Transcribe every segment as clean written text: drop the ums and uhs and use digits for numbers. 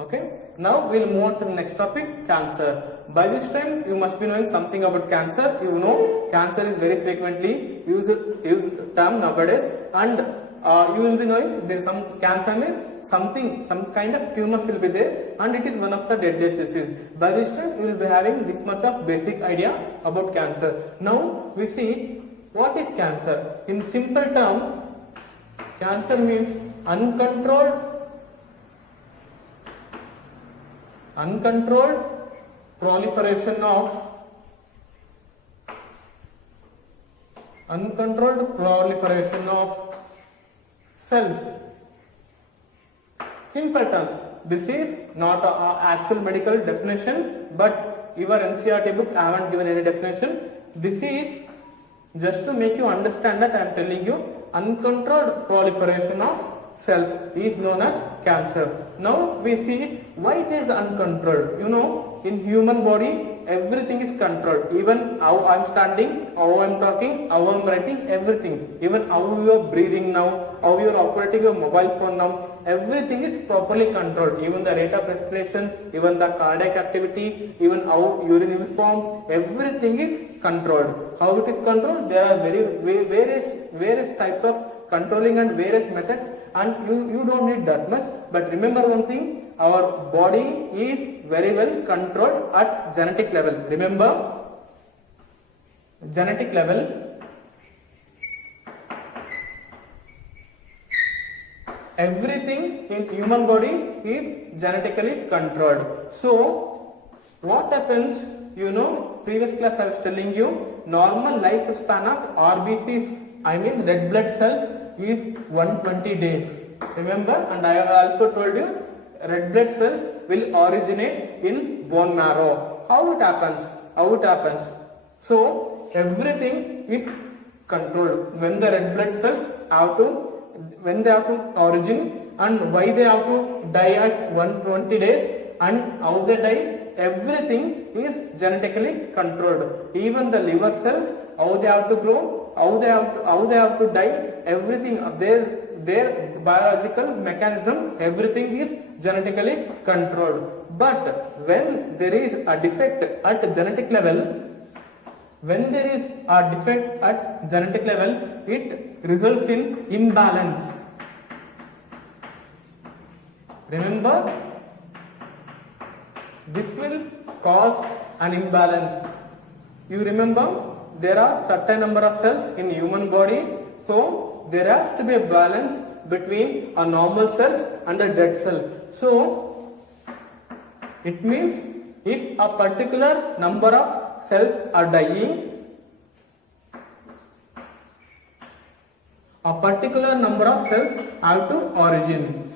Okay, now we'll move on to the next topic, cancer. By this time, you must be knowing something about cancer. You know, cancer is very frequently used term nowadays, and you will be knowing there is some cancer means something, some kind of tumors will be there, and it is one of the deadliest disease. By this time, you will be having this much of basic idea about cancer. Now we see what is cancer. In simple term, cancer means uncontrolled proliferation of cells. Simple terms. This is not an actual medical definition, but your NCERT book haven't given any definition. This is just to make you understand that I am telling you, uncontrolled proliferation of cells is known as cancer. Now we see why it is uncontrolled. You know, in human body everything is controlled. Even how I am standing, how I am talking, how I am writing, everything. Even how you are breathing now, how you are operating your mobile phone now, everything is properly controlled. Even the rate of respiration, even the cardiac activity, even how urine will form, everything is controlled. How it is controlled? There are various types of controlling and various methods, and you don't need that much. But remember one thing, our body is very well controlled at genetic level. Remember, genetic level. Everything in human body is genetically controlled. So what happens, you know, previous class I was telling you, normal lifespan of RBCs, I mean red blood cells, is 120 days. Remember, and I have also told you, red blood cells will originate in bone marrow. How it happens? So everything is controlled. When the red blood cells have to origin, and why they have to die at 120 days, and how they die, everything is genetically controlled. Even the liver cells, how they have to grow, how they have to die, everything, their biological mechanism, everything is genetically controlled. But when there is a defect at genetic level, it results in imbalance. Remember, this will cause an imbalance. You remember, there are certain number of cells in human body, so there has to be a balance between a normal cells and a dead cell. So it means if a particular number of cells are dying, a particular number of cells have to origin.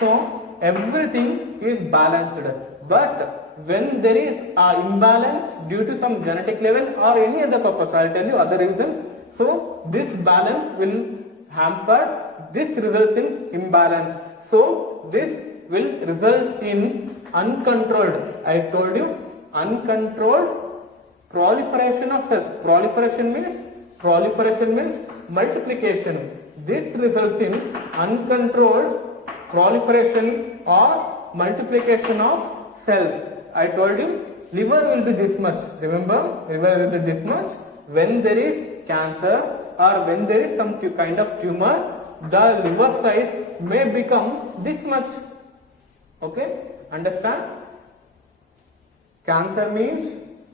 So everything is balanced. But when there is an imbalance due to some genetic level or any other purpose, I will tell you other reasons. So this balance will hamper, this results in imbalance. So this will result in uncontrolled, I told you, uncontrolled proliferation of cells. Proliferation means multiplication. This results in uncontrolled proliferation or multiplication of cells. I told you, liver will be this much. Remember, liver will be this much. When there is cancer or when there is some kind of tumor, the liver size may become this much. Okay, understand? Cancer means,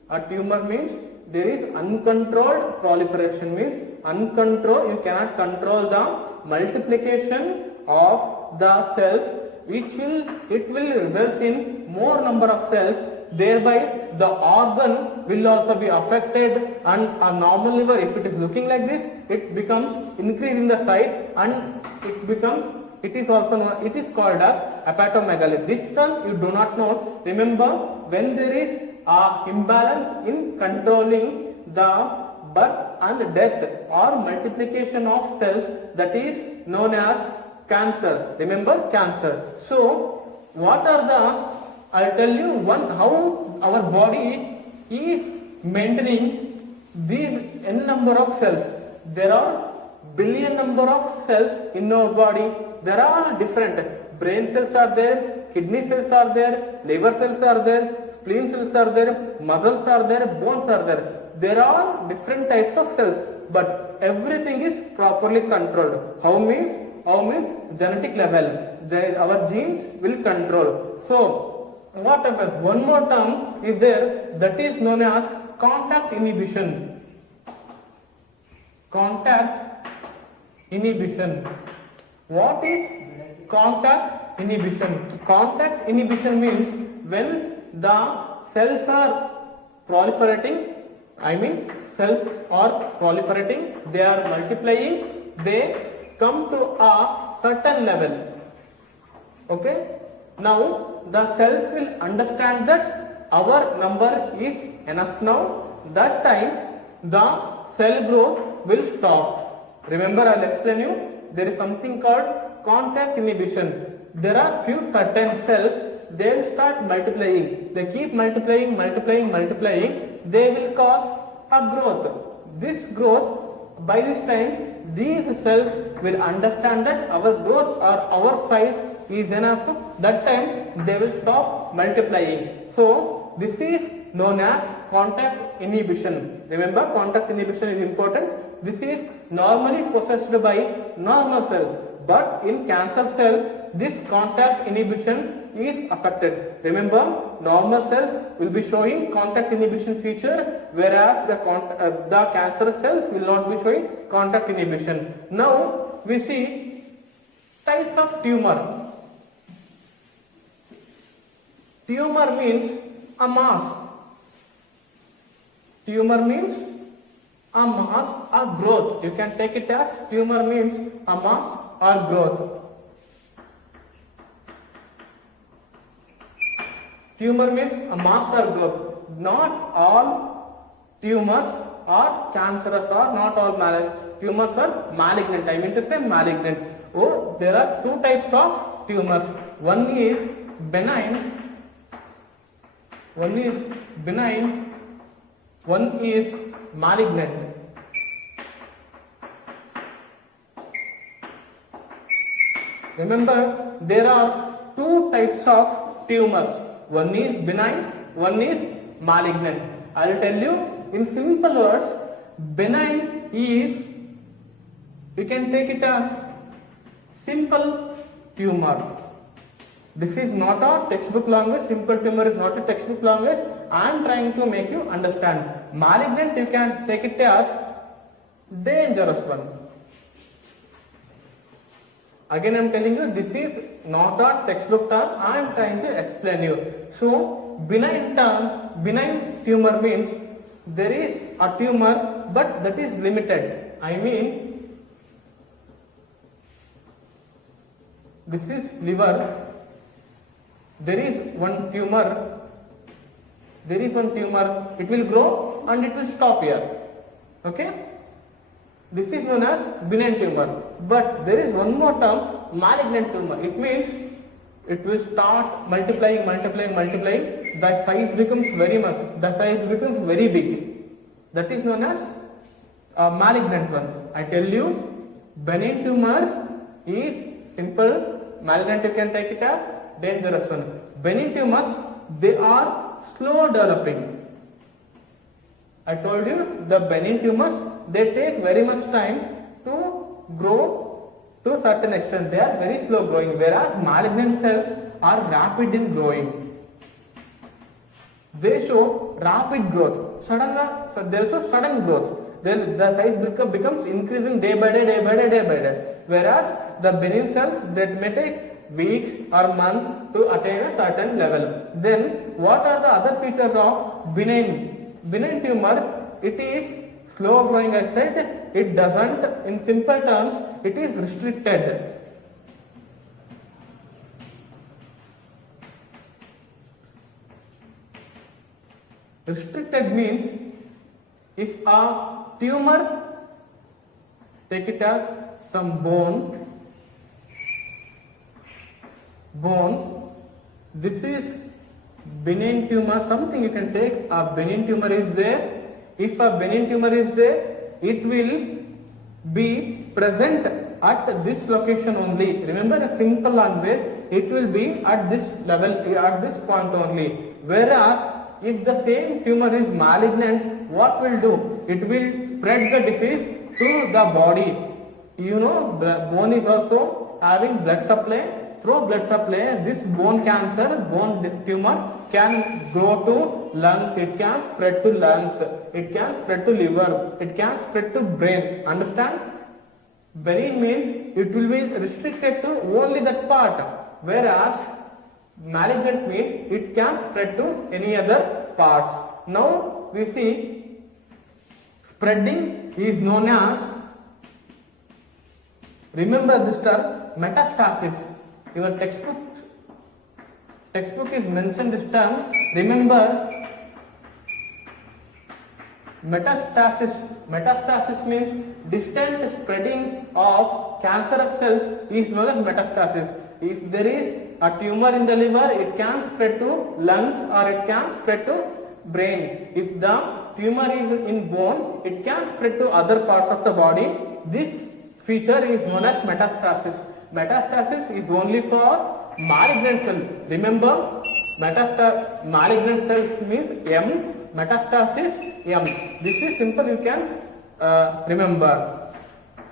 a tumor means there is uncontrolled proliferation, means uncontrolled, you cannot control the multiplication of the cells, it will result in more number of cells, thereby the organ will also be affected, and a normal liver, if it is looking like this, it becomes increase in the size, and it is called as hepatomegaly. This term you do not know. Remember, when there is a imbalance in controlling the birth and death or multiplication of cells, that is known as cancer. Remember, cancer. So what are the, I will tell you how our body is maintaining these n number of cells. There are billion number of cells in our body. There are different brain cells are there, kidney cells are there, liver cells are there, spleen cells are there, muscles are there, bones are there. There are different types of cells, but everything is properly controlled. How means genetic level. Our genes will control. So what happens? One more term is there, that is known as contact inhibition. Contact inhibition. What is contact inhibition? Contact inhibition means when the cells are proliferating, cells are proliferating, they are multiplying, they come to a certain level. Okay? Now the cells will understand that our number is enough now. That time the cell growth will stop. Remember, I will explain you. There is something called contact inhibition. There are few certain cells, they will start multiplying. They keep multiplying. They will cause a growth. This growth, by this time, these cells will understand that our growth or our size is enough. That time they will stop multiplying. So this is known as contact inhibition. Remember, contact inhibition is important. This is normally possessed by normal cells, but in cancer cells this contact inhibition is affected. Remember, normal cells will be showing contact inhibition feature, whereas the cancer cells will not be showing contact inhibition. Now we see types of tumor. Tumor means a mass. Tumor means a mass or growth. You can take it as tumor means a mass or growth. Tumor means a mass or growth. Not all tumors are cancerous, or not all tumors are malignant. I mean to say malignant. Oh, there are two types of tumors. One is benign. One is malignant. Remember, there are two types of tumors. One is benign, one is malignant. I will tell you in simple words. Benign is, you can take it as simple tumor. This is not a textbook language. Simple tumor is not a textbook language. I am trying to make you understand. Malignant, you can take it as dangerous one. Again I am telling you, this is not a textbook term. I am trying to explain you. So benign tumor means there is a tumor, but that is limited. I mean, this is liver. There is one tumor, it will grow and it will stop here. Okay? This is known as benign tumor. But there is one more term, malignant tumor. It means it will start multiplying. The size becomes very big. That is known as a malignant one. I tell you, benign tumor is simple, malignant you can take it as dangerous one. Benign tumors, they are slow developing. I told you, the benign tumors, they take very much time to grow to a certain extent. They are very slow growing, whereas malignant cells are rapid in growing. They show rapid growth. They show sudden growth. Then the size becomes increasing day by day. Whereas the benign cells, that may take weeks or months to attain a certain level. Then what are the other features of benign tumor? It is slow growing, I said. It doesn't, in simple terms, it is restricted. Restricted means if a tumor, take it as some bone, this is benign tumor, something you can take, a benign tumor is there. If a benign tumor is there, it will be present at this location only. Remember, in simple language, it will be at this level, at this point only. Whereas if the same tumor is malignant, what will do? It will spread the disease to the body. You know, the bone is also having blood supply. Through blood supply, this bone cancer, bone tumor can go to lungs, it can spread to lungs, it can spread to liver, it can spread to brain. Understand? Benign means it will be restricted to only that part, whereas malignant means it can spread to any other parts. Now we see spreading is known as, remember this term, metastasis. Your textbook is mentioned this term. Remember, metastasis. Metastasis means distant spreading of cancerous cells is known as metastasis. If there is a tumor in the liver, it can spread to lungs or it can spread to brain. If the tumor is in bone, it can spread to other parts of the body. This feature is known as metastasis. Metastasis is only for malignant cells. Remember, malignant cells means M, metastasis M. This is simple, you can remember.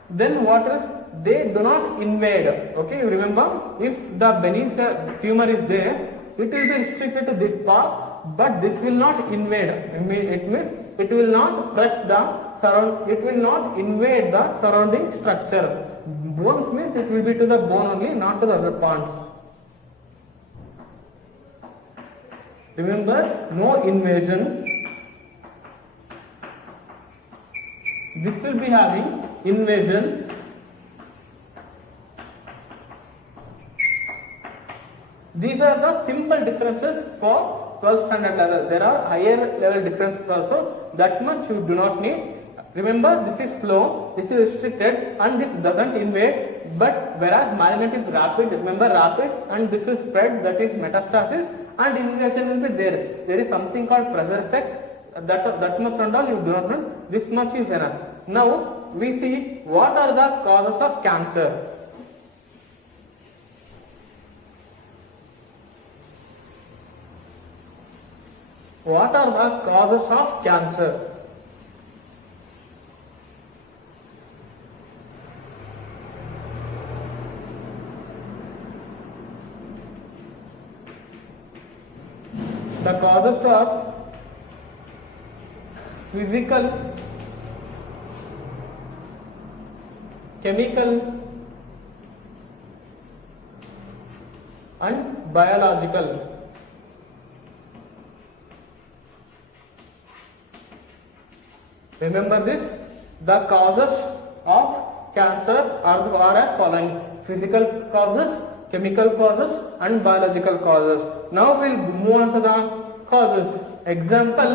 Then what else? They do not invade. Okay, you remember, if the benign tumor is there, it will be restricted to this part, but this will not invade. It means it will not press the it will not invade the surrounding structure. Bones means it will be to the bone only, not to the other parts. Remember, no invasion. This will be having invasion. These are the simple differences for 12th standard level. There are higher level differences also. That much you do not need. Remember, this is slow, this is restricted, and this doesn't invade. But whereas malignant is rapid, remember rapid, and this is spread, that is metastasis, and invasion will be there. There is something called pressure effect. That much and all you do not know. This much is enough. Now we see what are the causes of cancer. What are the causes of cancer? The causes are physical, chemical, and biological. Remember this, the causes of cancer are as following: physical causes, chemical causes, and biological causes. Now we'll move on to the causes. Example,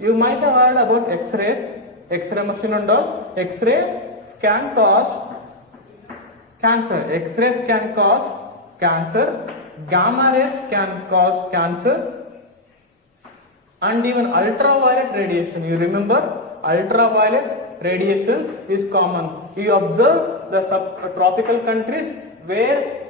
you might have heard about X-rays, X-ray machine and all. X-ray can cause cancer. X-rays can cause cancer. Gamma rays can cause cancer. And even ultraviolet radiation. You remember, ultraviolet radiations is common. You observe the subtropical countries where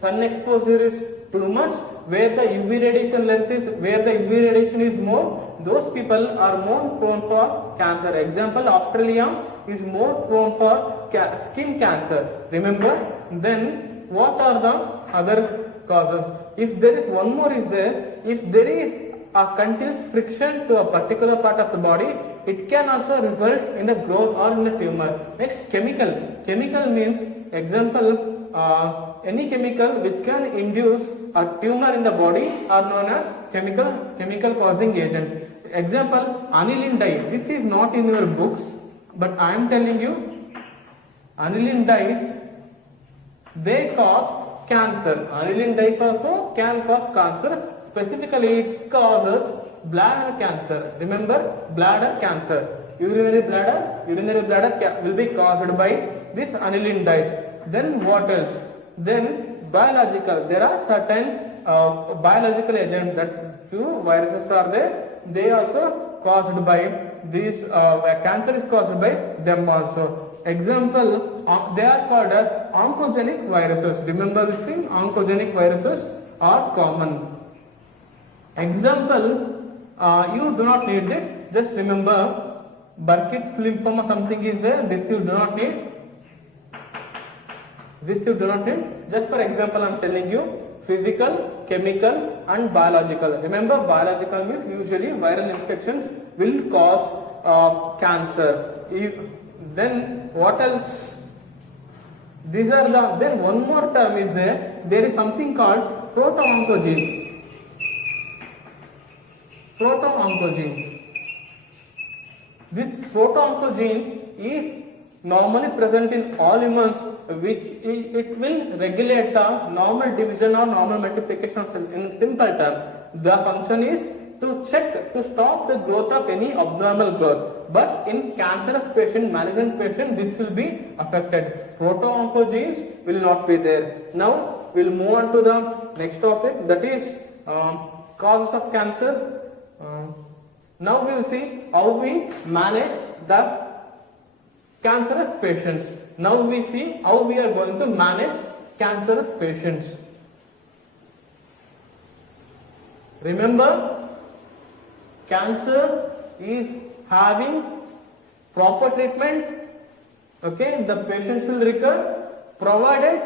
sun exposure is too much, where the UV radiation length is, where the UV radiation is more, those people are more prone for cancer. Example, Australia is more prone for skin cancer. Remember, then what are the other causes? If there is one more is there, if there is a continuous friction to a particular part of the body, it can also result in the growth or in the tumor. Next, chemical. Chemical means, example, any chemical which can induce a tumor in the body are known as chemical causing agents. Example, aniline dye. This is not in your books, but I am telling you, aniline dyes, they cause cancer. Aniline dyes also can cause cancer. Specifically, it causes bladder cancer. Remember, bladder cancer. Urinary bladder will be caused by this aniline dyes. Then what else? Then biological. There are certain biological agents that few viruses are there. They also caused by these. Cancer is caused by them also. Example, they are called as oncogenic viruses. Remember this thing, oncogenic viruses are common. Example, you do not need it. Just remember, Burkitt's lymphoma something is there. This you do not need. This you do not need. Just for example, I am telling you physical, chemical, and biological. Remember, biological means usually viral infections will cause cancer. Then what else? These are the. Then one more term is there. There is something called proto-oncogene. Proto-oncogene. This proto-oncogene is normally present in all humans, which it will regulate the normal division or normal multiplication of cells. In simple term, the function is to check, to stop the growth of any abnormal growth. But in cancerous patient, malignant patient, this will be affected. Proto-oncogenes will not be there. Now we will move on to the next topic, that is causes of cancer. Now we will see how we manage the cancerous patients. Now we see how we are going to manage cancerous patients. Remember, cancer is having proper treatment. Okay, the patients will recover provided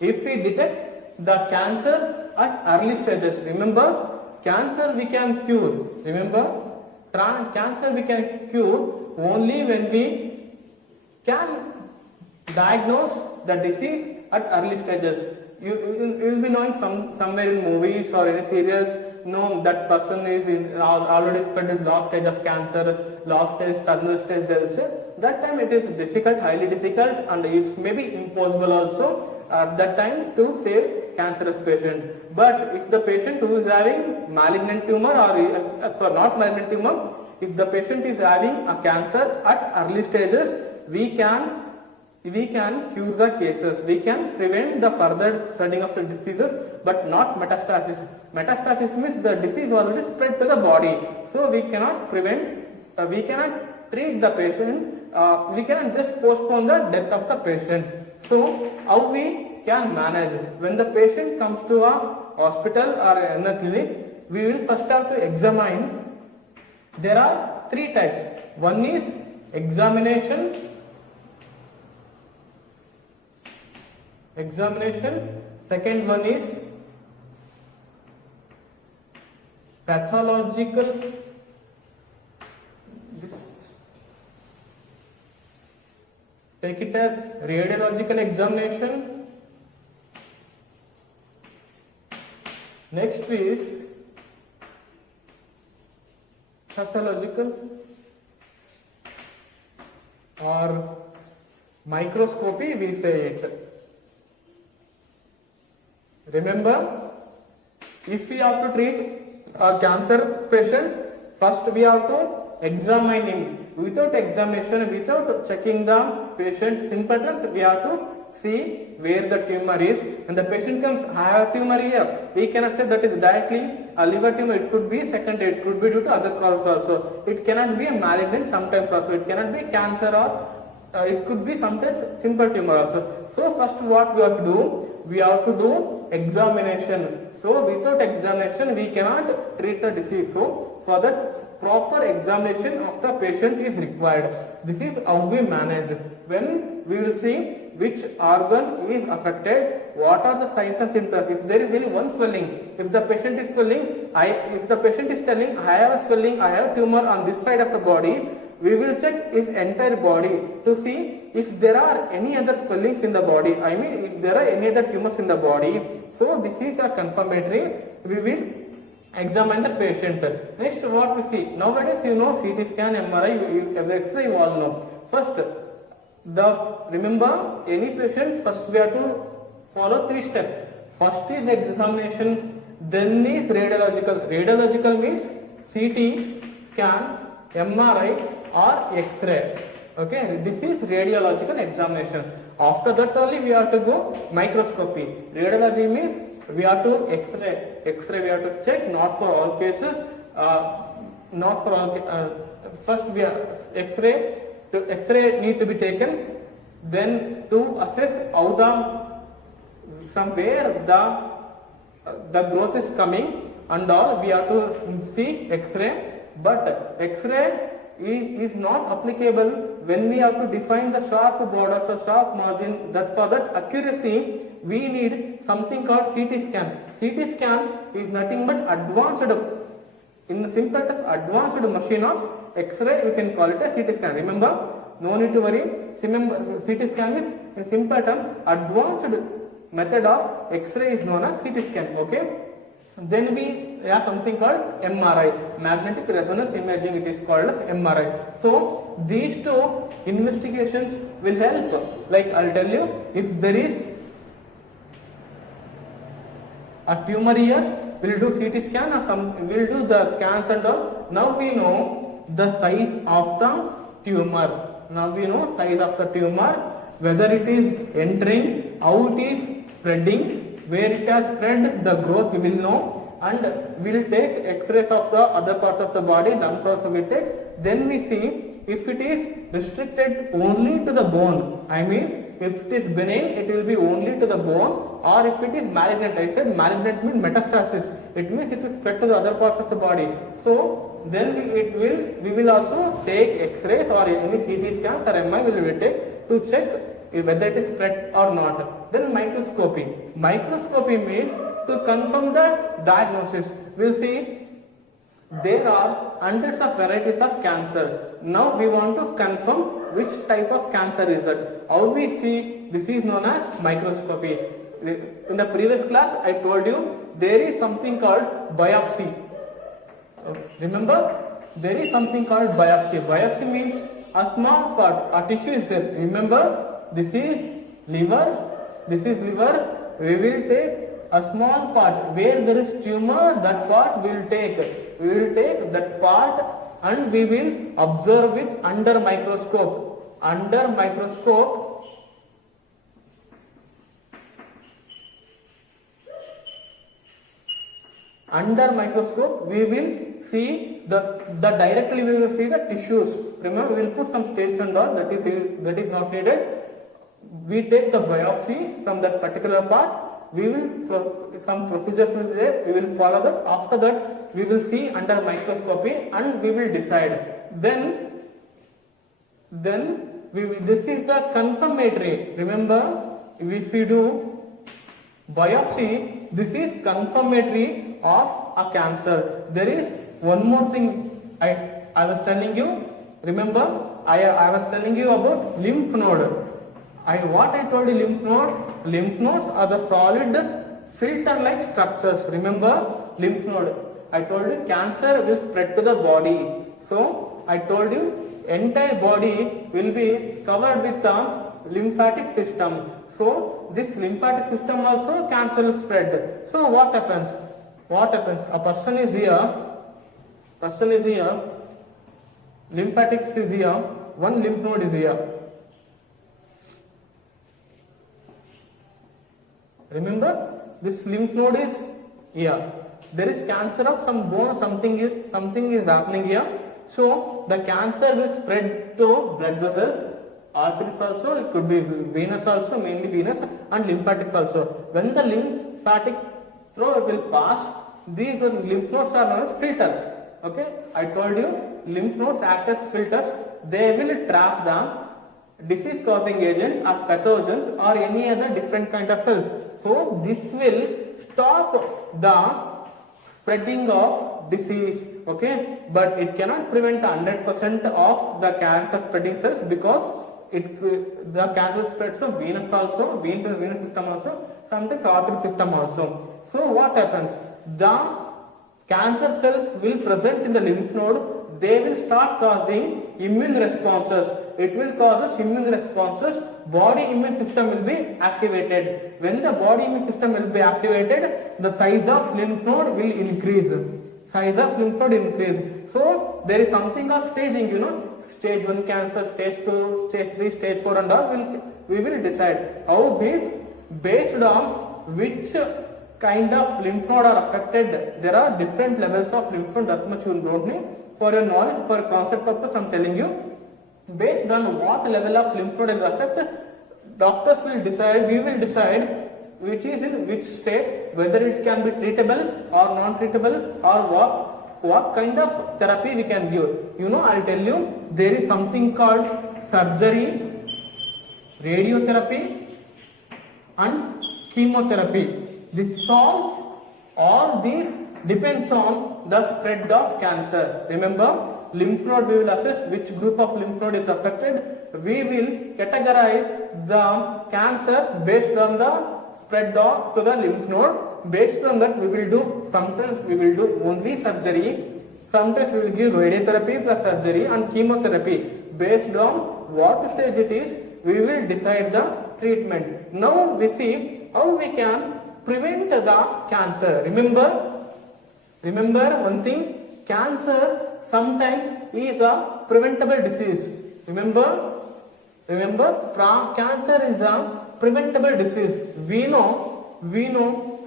if we detect the cancer at early stages. Remember, cancer we can cure. Remember, cancer we can cure only when we can diagnose the disease at early stages. You will be knowing somewhere in movies or any serials, that person is already spread with last stage of cancer, last stage, terminal stage, they will say. That time it is difficult, highly difficult, and it may be impossible also at that time to save cancerous patient. But if the patient who is having malignant tumor or not malignant tumor, if the patient is having a cancer at early stages, we can cure the cases. We can prevent the further spreading of the diseases, but not metastasis. Metastasis means the disease already spread to the body, so we cannot prevent. We cannot treat the patient. We cannot just postpone the death of the patient. So how we can manage? When the patient comes to a hospital or in a clinic, we will first have to examine. There are three types. One is examination. Second one is pathological. Take it as radiological examination. Next is pathological or microscopy, we say it. Remember, if we have to treat a cancer patient, first we have to examine him. Without examination, without checking the patient, simple terms, we have to see where the tumor is. And the patient comes, I have a tumor here. We cannot say that is directly a liver tumor. It could be secondary. It could be due to other causes also. It cannot be a malignant sometimes also. It cannot be cancer or it could be sometimes simple tumor also. So first what we have to do? We have to do examination. So without examination we cannot treat the disease. So for that proper examination of the patient is required. This is how we manage. When we will see which organ is affected, what are the signs and symptoms. If there is only one swelling, if the patient is swelling, if the patient is telling I have a swelling, I have a tumor on this side of the body, we will check his entire body to see if there are any other swellings in the body. I mean, if there are any other tumors in the body. So this is a confirmatory. We will examine the patient. Next, what we see nowadays, CT scan, MRI, X-ray, you all know. First, remember any patient, first we have to follow three steps. First is examination, then is radiological. Radiological means CT scan, MRI or X-ray. Okay, this is radiological examination. After that only we have to go microscopy. Radiology means we have to X-ray. X-ray we have to check, not for all cases. Not for all. First we have X-ray. X-ray need to be taken. Then to assess how from where the growth is coming and all, we have to see X-ray. But X-ray is not applicable when we have to define the sharp borders or sharp margin. That's for that accuracy we need something called CT scan. CT scan is nothing but advanced, in the simple terms, advanced machine of X-ray. We can call it a CT scan. Remember, no need to worry. Remember, CT scan is in simple term advanced method of X-ray is known as CT scan. Okay. Then we have something called MRI, magnetic resonance imaging. It is called as MRI. So these two investigations will help. Like I'll tell you, if there is a tumor here, we'll do CT scan or we'll do the scans and all. Now we know the size of the tumor. Now we know size of the tumor, whether it is entering, how it is spreading, where it has spread, the growth we will know, and we will take X-rays of the other parts of the body, lumps also we take. Then we see if it is restricted only to the bone. I mean, if it is benign, it will be only to the bone, or if it is malignant. I said malignant means metastasis. It means it will spread to the other parts of the body. So then we will also take X-rays or any CT scans or MRI we will take to check whether it is spread or not. Then microscopy. Microscopy means to confirm the diagnosis. We'll see there are hundreds of varieties of cancer. Now we want to confirm which type of cancer is it. How we see, this is known as microscopy. In the previous class I told you there is something called biopsy. Remember, there is something called biopsy. Biopsy means a small part, a tissue is there. Remember, this is liver. We will take a small part where there is tumor, that part we will take. We will take that part and we will observe it under microscope. Under microscope, we will see directly we will see the tissues. Remember, we will put some states and all, that is not needed. We take the biopsy from that particular part. We will some procedures will be there. We will follow that. After that, we will see under microscopy and we will decide. Then this is the confirmatory. Remember, if we do biopsy, this is confirmatory of a cancer. There is one more thing I was telling you. Remember, I was telling you about lymph node. What I told you, lymph node. Lymph nodes are the solid filter-like structures. Remember, lymph node. I told you cancer will spread to the body. So I told you entire body will be covered with a lymphatic system. So this lymphatic system also cancer will spread. So what happens? A person is here. Lymphatics is here. One lymph node is here. Remember, this lymph node is here. There is cancer of some bone, something is happening here. So the cancer will spread to blood vessels, arteries also, it could be venous also, mainly venous, and lymphatics also. When the lymphatic flow will pass, these lymph nodes are known as filters. Okay, I told you lymph nodes act as filters. They will trap the disease causing agent or pathogens or any other different kind of cells. So this will stop the spreading of disease, okay, but it cannot prevent 100% of the cancer spreading cells, because the cancer spreads to venous also, venous system also, sometimes artery system also. So what happens? The cancer cells will present in the lymph node. They will start causing immune responses. It will cause immune responses. Body immune system will be activated. When the body immune system will be activated, the size of lymph node will increase. So there is something of staging, stage 1 cancer, stage 2, stage 3, stage 4 and all. We will decide how based on which kind of lymph node are affected. There are different levels of lymph node, that much you don't know. For your knowledge, for concept purpose, I am telling you, based on what level of lymph node is affected, doctors will decide, we will decide which is in which state, whether it can be treatable or non-treatable, or what kind of therapy we can give. You know, I'll tell you, there is something called surgery, radiotherapy and chemotherapy. This all these depends on the spread of cancer. Remember, lymph node we will assess which group of lymph node is affected. We will categorize the cancer based on the spread to the lymph node. Based on that we will do, sometimes we will do only surgery, sometimes we will give radiotherapy plus surgery and chemotherapy. Based on what stage it is, we will decide the treatment. Now we see how we can prevent the cancer. Remember one thing, cancer sometimes is a preventable disease. Remember, cancer is a preventable disease. We know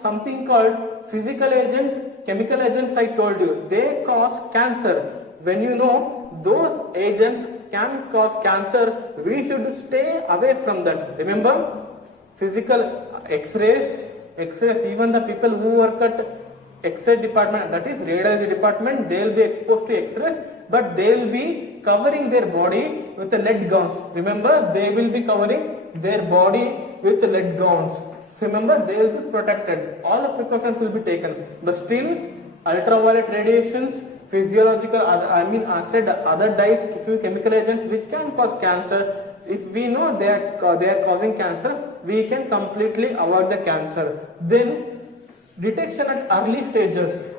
something called physical agent, chemical agents. I told you, they cause cancer. When you know those agents can cause cancer, we should stay away from that. Remember, physical X-rays, even the people who work at X-ray department, that is radiology department, they will be exposed to X-rays, but they will be covering their body with the lead gowns. Remember, they will be covering their body with the lead gowns. Remember, they will be protected. All the precautions will be taken. But still, ultraviolet radiations, physiological, other dyes, chemical agents which can cause cancer. If we know they are causing cancer, we can completely avoid the cancer. Then, detection at early stages.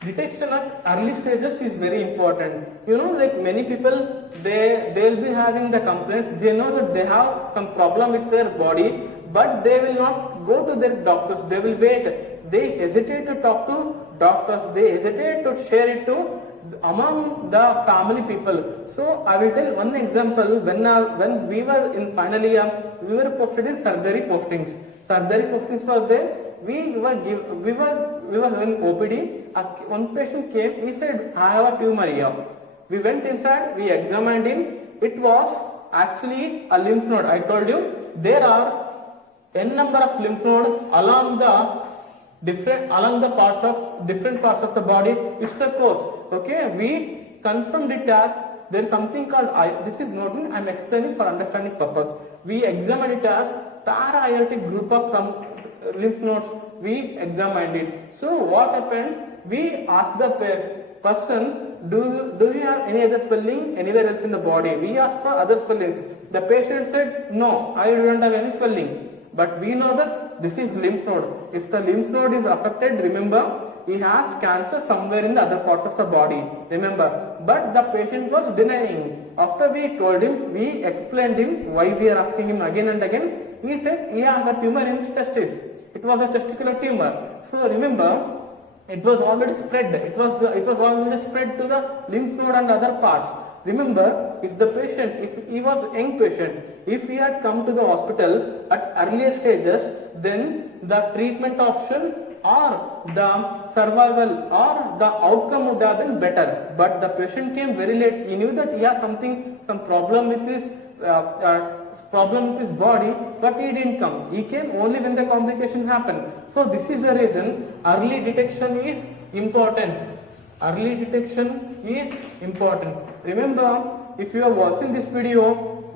Detection at early stages is very important. You know, like many people, they'll be having the complaints. They know that they have some problem with their body, but they will not go to their doctors. They will wait. They hesitate to talk to doctors. They hesitate to share it to among the family people. So I will tell one example. When we were in final year, we were posted in surgery postings. Surgery postings was there. We were having OPD. One patient came. He said, "I have a tumor here." We went inside. We examined him. It was actually a lymph node. I told you there are n number of lymph nodes along the different parts of the body. It's suppose, okay, we confirmed it as there is something called this is noted. I am explaining for understanding purpose. We examined it as para-aortic group of some lymph nodes. We examined it. So what happened? We asked the person, do you have any other swelling anywhere else in the body? We asked for other swellings. The patient said, "No, I don't have any swelling." But we know that this is lymph node. If the lymph node is affected, remember, he has cancer somewhere in the other parts of the body. Remember, but the patient was denying. After we told him, we explained him why we are asking him again and again. He said he has a tumor in his testis. It was a testicular tumor. So remember, it was already spread. It was already spread to the lymph node and other parts. Remember, if he was a young patient, if he had come to the hospital at earlier stages, then the treatment option or the survival or the outcome would have been better. But the patient came very late. He knew that he has some problem with his body, but he didn't come. He came only when the complication happened. So this is the reason early detection is important. Early detection is important. Remember, if you are watching this video,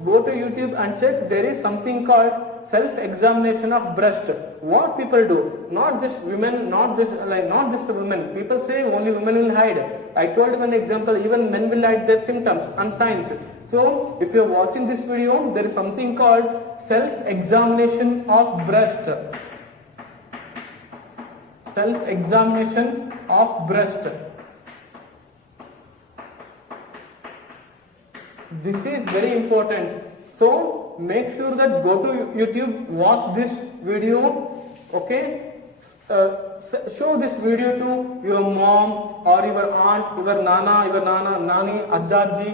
go to YouTube and check. There is something called self-examination of breast. What people do, not just women, not just women. People say only women will hide. I told you an example. Even men will hide their symptoms and signs. So, if you are watching this video, there is something called self-examination of breast. Self-examination of breast. This is very important. So make sure that go to YouTube, watch this video, okay? Show this video to your mom or your aunt, your nana, nani, ajjaji.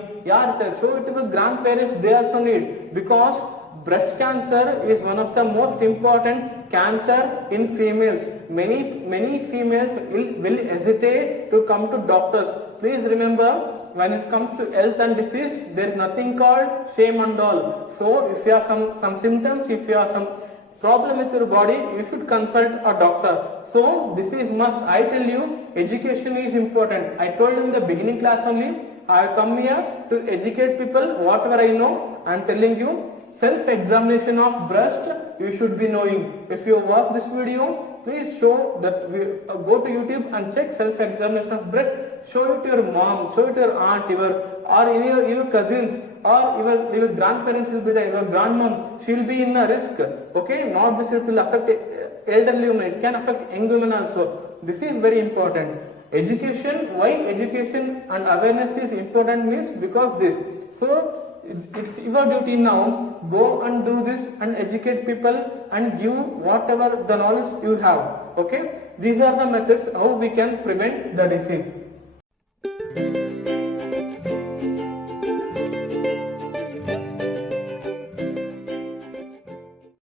Show it to the grandparents. They also need, because breast cancer is one of the most important cancer in females. Many females will hesitate to come to doctors. Please remember, when it comes to health and disease, there is nothing called shame and all. So if you have some symptoms, if you have some problem with your body, you should consult a doctor. So this is must. I tell you, education is important. I told you in the beginning class only, I come here to educate people. Whatever I know, I am telling you. Self-examination of breast, you should be knowing. If you watch this video, please show that go to YouTube and check self-examination of breast. Show it to your mom, show it to your aunt, your cousins, or your grandparents will be there, your grandmom, she will be in a risk. Okay, not this, it will affect elderly women, it can affect young women also. This is very important. Education, why education and awareness is important means because this. So it's your duty now, go and do this and educate people and give whatever the knowledge you have. Okay, these are the methods how we can prevent the disease.